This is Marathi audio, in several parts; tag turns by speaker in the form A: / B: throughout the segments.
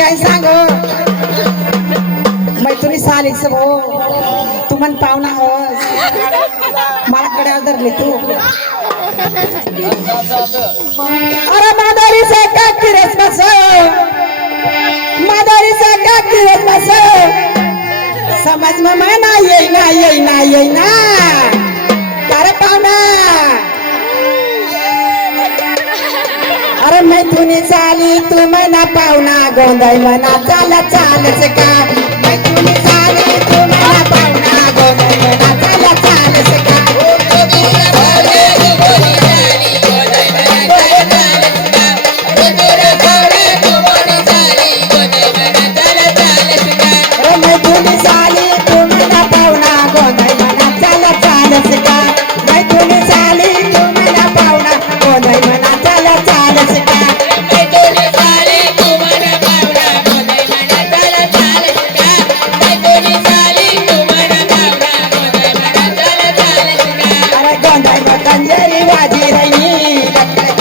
A: काय सांग? मैत्री सालीच भाऊ तू म्हण पाहुणा हो मला कड्यावर धरले तू. अरे मादारीचा का किरस बस मादारीचा का किरस बस समज मग नाही ना येई ना येई ना येई ना मैथुनी चाली तू मना पाहुणा गोंधळ मना चाल चालच का? मैथुनी चाली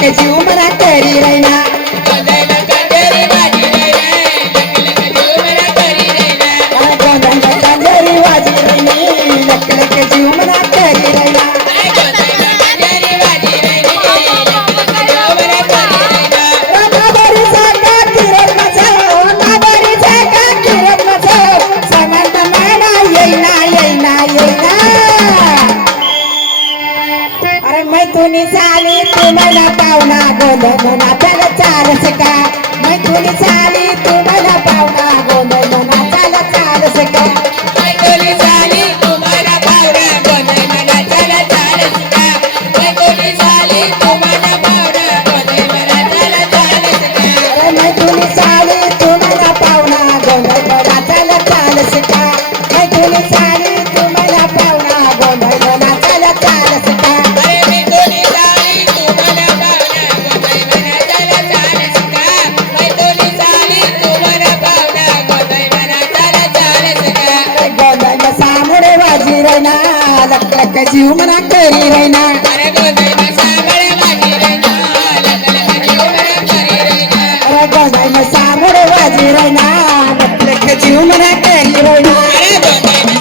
A: जीव मना तरी रहीना अरे गोंधळ मग पाहुणा गोंधळ रही के? जीव मना करी रहीना नाबारीचा का किरण मचाव, नाबारीचा का? किरण मचाव, समंत माना येईना, मैथुनी चाली तुम्हाला पाहुणा गोंधळ मना चाल चालस का? मैथुनी चाली तुम्हाला पाहुणा गोंधळ मना चाल चालस का? मैथुनी चाली जीव मना करी रैना अरे वाजी रैना जीव मना करी रैना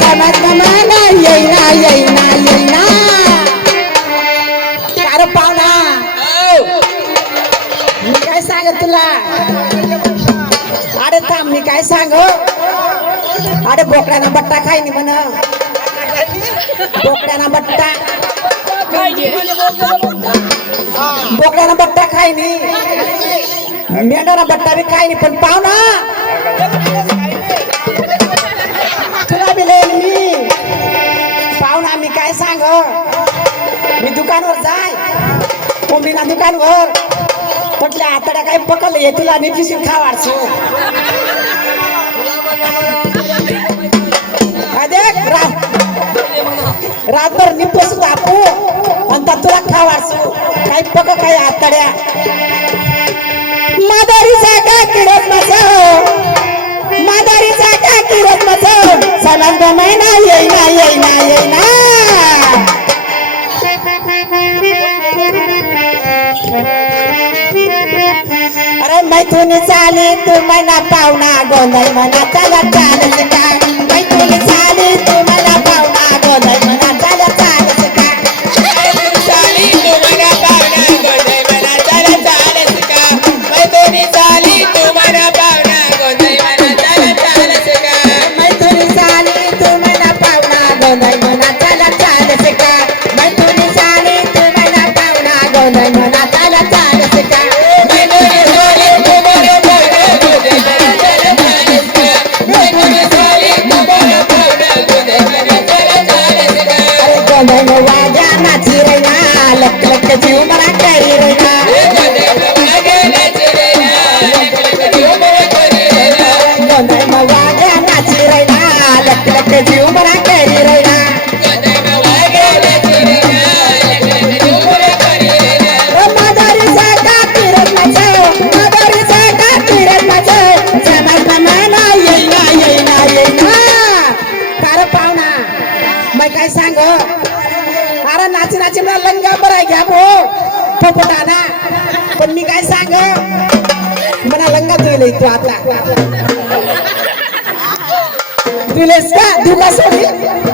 A: समाज येईना येईना येईना. अरे पाहुणा काय तुला. अरे थांब मी काय सांग? अरे बोकड्याना बट्टा खाय नि म्हण. बोकड्याना बट्टा. बोकड्याना बट्टा खाय नि मेंढाना बट्टा बी खाय नी पण पाहुणा तुला बी लेन मी. पाहुणा मी काय सांग? मी दुकानवर जाय. कोंबडीना दुकानवर. पटल्या आतड्या काय पकडलं हे तुला मी खा खावाडसो देख रातभर निपस दाखवू आणि तुला खा खावाडसो काय पक काय आतड्या. मादारीचा का किरत बसव मादारीचा का किरत बसव सलाम महिना येईना येईना येईना. अरे मैथुनी चाली तू मला पाहुणा गोंधळ मना चला चालत काय मैथुनी चाली तू मला पाहुणा गोंधळ मना चला चालत का मैथुनी चाली तू मला पाहुणा गोंधळ मना चला चालच Jumara Kairo लंगा तुले तू आता तुलेस